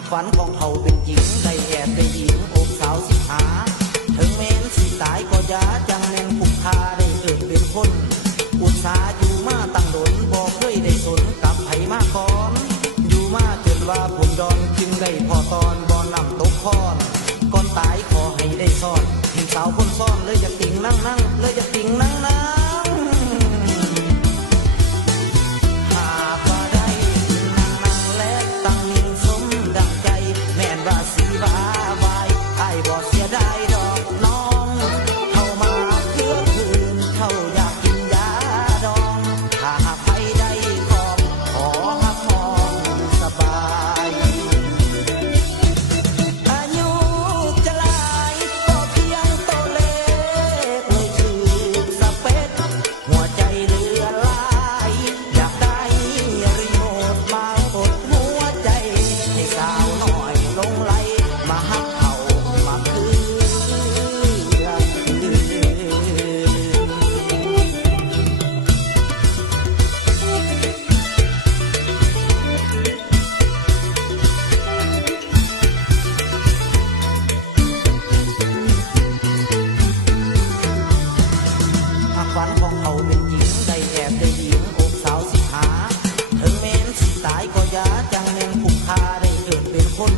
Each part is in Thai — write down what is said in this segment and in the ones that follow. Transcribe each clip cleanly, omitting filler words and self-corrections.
ากฝันของเขาเป็นจริงได้แอบได้หญิงอกสาวสิหาถึงแม้นสิตายก็อย่าจังแม่นคุ้มค่าได้เกิดเป็นคนอุตสาห์อยู่มาตั้งโดนบ่เคยได้สนกับไผมาก่อนอยู่มาจนว่าผมดอนจึงได้พอตอนบ่นำตกคอนก่อนตายขอให้ได้ซ่อนเห็นสาวคนซ่อนเลยอยากติ่งนั่งเลยอยากติ่งนั่งหากว่าได้นั่งและตั้งนิ่งสมดังใจแม่นว่าสีบ้าวายอ้ายบ่เสียดายดอกน้องเข้ามาเพื่อคืนเข้าอยากกินยาดองถ้าหากไปได้ของขอหักหอมสบายอายุจะหลายก็เพียงตัวเลขเลยชื่อสเปคหัวใจเหลือหลายอยากได้รีโมทมากดหัวใจให้สาวหน่อยลงไหลมาหักเขามาคืนหากฝันของเขาเป็นจริงได้แอบได้หญิงอกสาวสิหาถึงแม้นสิตายก็อย่าจังแม่นคุ้มค่าได้เกิดเป็นคน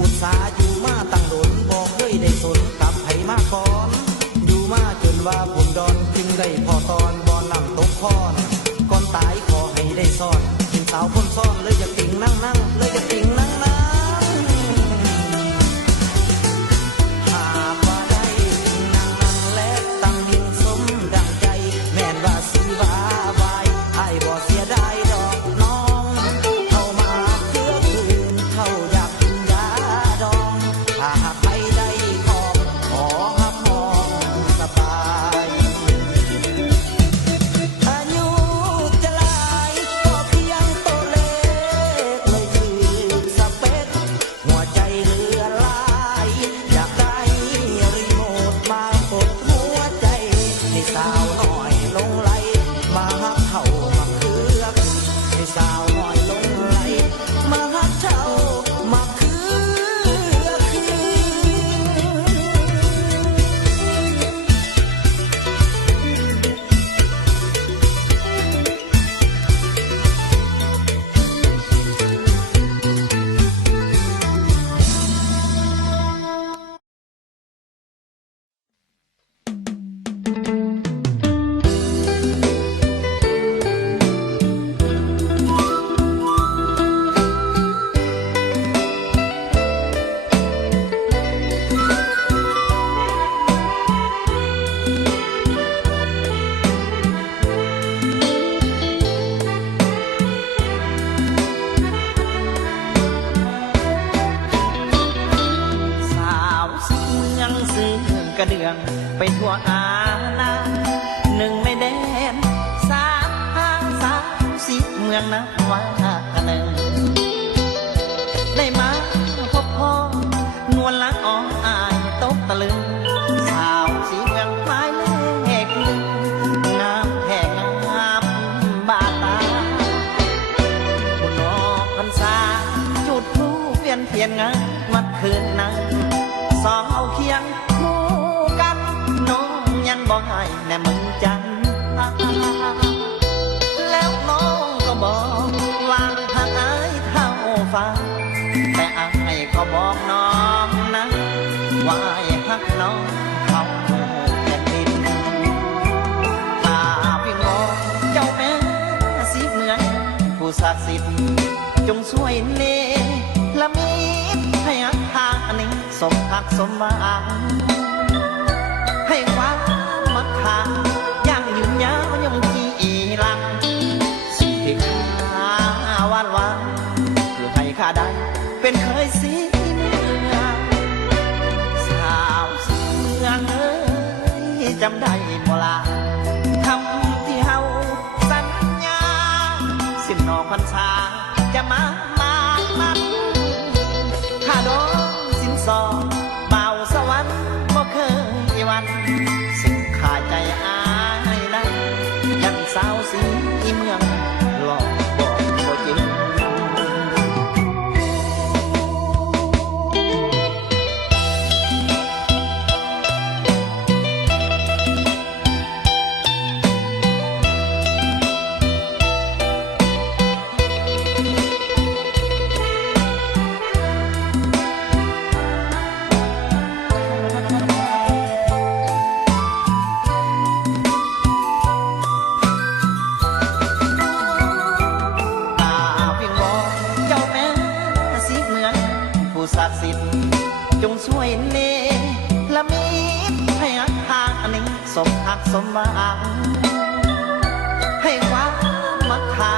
อุตสาห์อยู่มาตั้งโดนบ่เคยได้สนกับไผมาก่อนอยู่มาจนว่าผมดอนจึงได้พอตอนบ่นำตกคอนก่อนตายขอให้ได้ซ่อนเห็นสาวคนซ่อนเลยอยากติ่งนั่งเลยอยากติ่งนั่งหากว่าได้นั่งและตั้งนิ่งสมดังใจแม่นว่าสีบ้าวายอ้ายบ่เสียดายดอกน้องเข้ามาเพื่อคืนเข้าอยากกินยาดองถ้าหากไปได้ของขอหักหอมสบายอายุจะหลายก็เพียงตัวเลขเลยคือสเปคหัวใจเหลือหลายอยากได้รีโมทมากดหัวใจให้สาวหน่อยลงไหลมาหักเขามาเคือกให้สาวหน่อยลงไหลมาหักเขามาเคือก สาวสิเมืองซื้อกระเดืองไปทั่วอาณาหนึ่งไม่แดนสามห้างสาวสิเมืองนักว่าหนึ่งได้มาพบพ่อนวลละอ่อนอายตกตะลึงสาวสิเมืองหมายเลขหนึ่งงามแท่งามบาตาบุญออกพรรษาจุดธูปเวียนงานมัดคืนนั้นสองเอาเคียงคู่กันน้องยังบอกให้แน่มึงจันแล้วน้องก็บอกวางทางอายเท่าฟ้าแต่อายก็บอกน้องนะว่าให้ฮักน้องเขาแผ่นดินถ้าพี่งอเจ้าแม่สิเมืองผู้ศักดิ์สิทธิ์จงช่วยเนละมิตรให้ฮักทางอันนี้สมหักสมหวังให้ความมักทางยังยืนยาวยังจีหลังสิ่งที่ข้าวันเพื่อให้ข้าได้เป็นเคยสีเมืองสาวสีเมืองเอ้ยจำได้บ่ล่ะคำที่เฮาสัญญาสิ้นนอกพรรษาจะมาข้าดองสินสอดบ่าวสวรรค์บ่เคยวันสิ่งขาดใจอายนั้นยันสาวสีเมืองหลอกบอกบ่จริง กดิ์สิทธิ์จงช่วยเนละมิตให้หักหางอันนี้สมหักสมหวังให้ความมักขา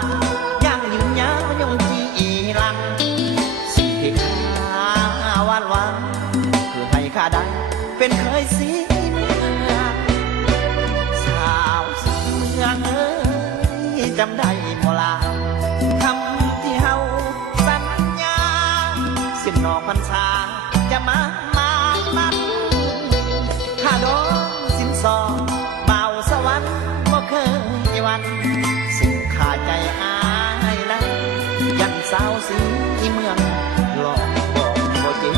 ยังยืนยาวยงจีหลังสิ่งที่ข้าวาดหวังคือให้ข้าได้เป็นเคยสีเมืองสาวเมืองเอ้ยจำได้บ่ลาคำที่เฮาสัญญาสิ้นนอกพรรษาจะมานัดข้าดองสินสอดเบาสวรรค์บ่เคยวันสิ่งขาใจอายนะยันสาวสีเมืองหลอกบอกบ่จริง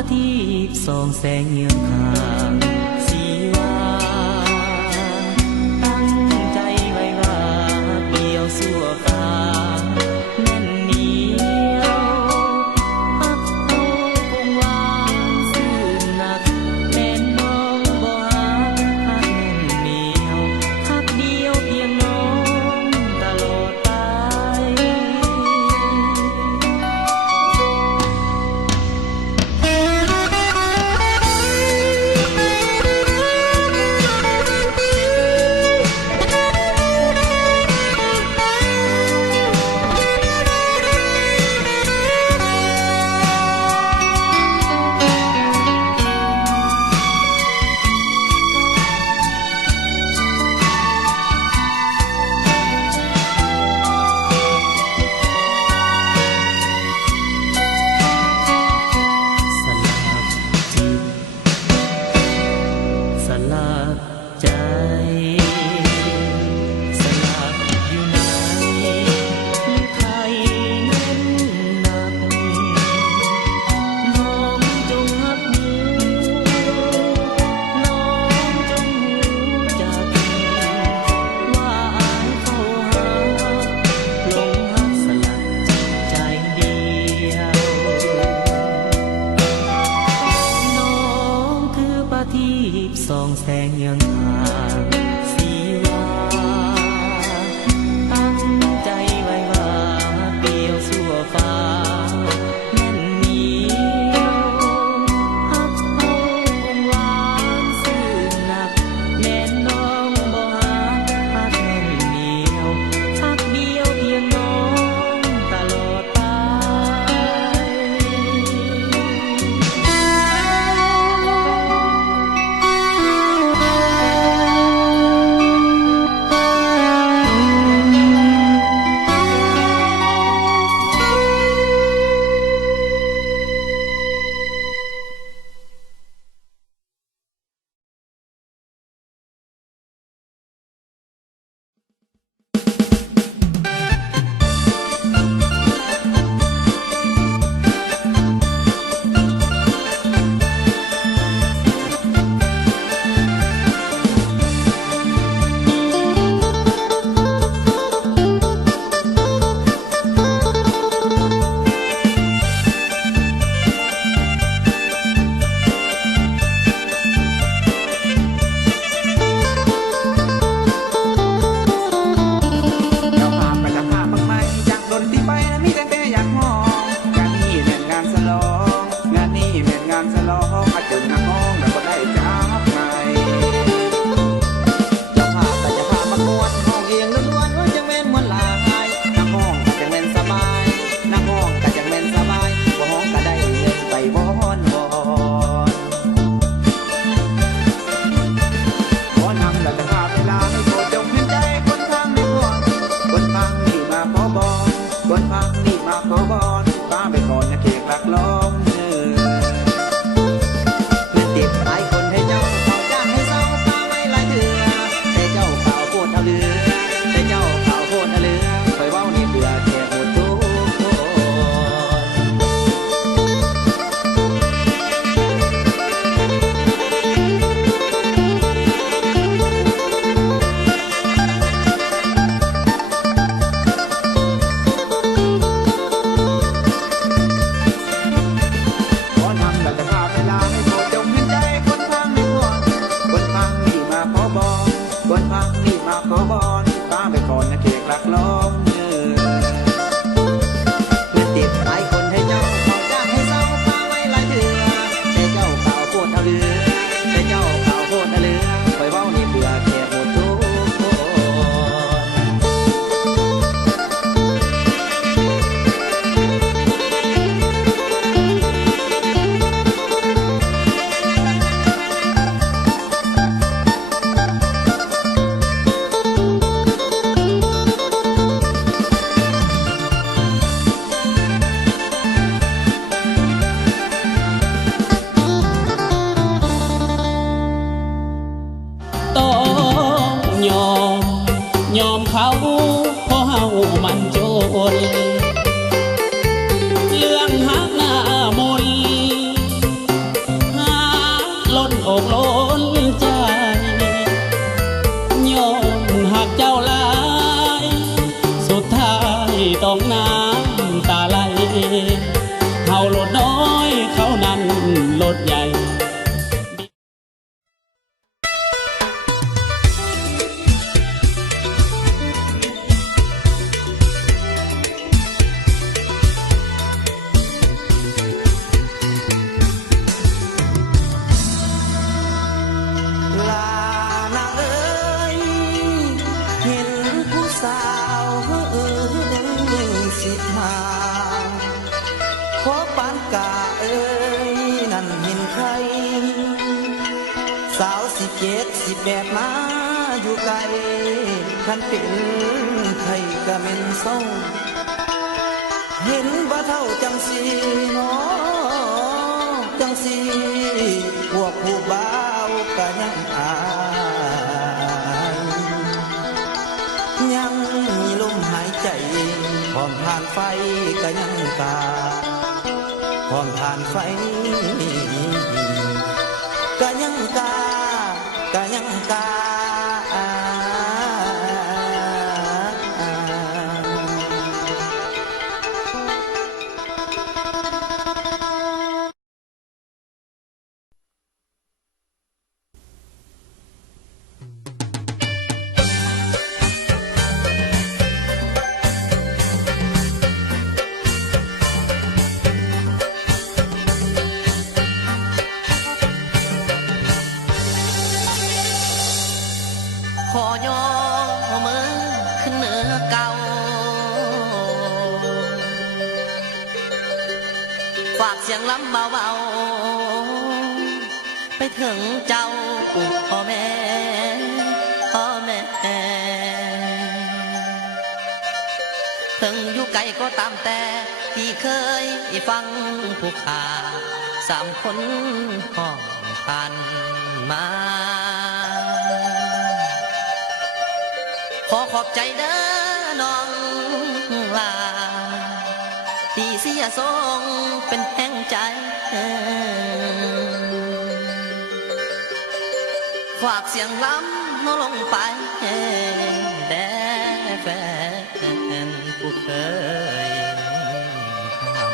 ประทีปส่องแสงเยืองทางสีวาตั้งใจไว้ว่าเกี่ยวสั่วฟ้าแน่นเหนียวฮักโตคงหวานซื่นนักแม่นน้องบ่ฮักฮักแน่นเหนียวฮักเดียวเพียงน้องตลอดไป เรื่องหักหน้ามนต์ รถใหญ่ ลานางเอ้ยเห็นผู้สาวสิหาขอปานกาเอ้ยนั่นเห็นใครสาว17 18มาอยู่ไกลคันเป็นไทยก็เม็นเศร้าเห็นว่าเท่าจังสีน้อจังสีพวกผู้บ่าวก็ยังอายยังมีลมหายใจพร้อมผ่านไฟก็ยังกาพร้อมผ่านไฟก็ยังกาก็ยังกาขอย่อมือขึ้นเหนือเก่าฝากเสียงล้ำเบาๆไปถึงเจ้าพ่อแม่พ่อแม่ถึงอยู่ไกลก็ตามแต่ที่เคยฟังผู้ข่า3 คนห้องผ่านมาขอขอบใจเด้อน้องลาที่เสียทรงเป็นแห่งใจฝากเสียงล้ำลงไปแด่แฟนผู้เคยทำ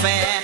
แฟน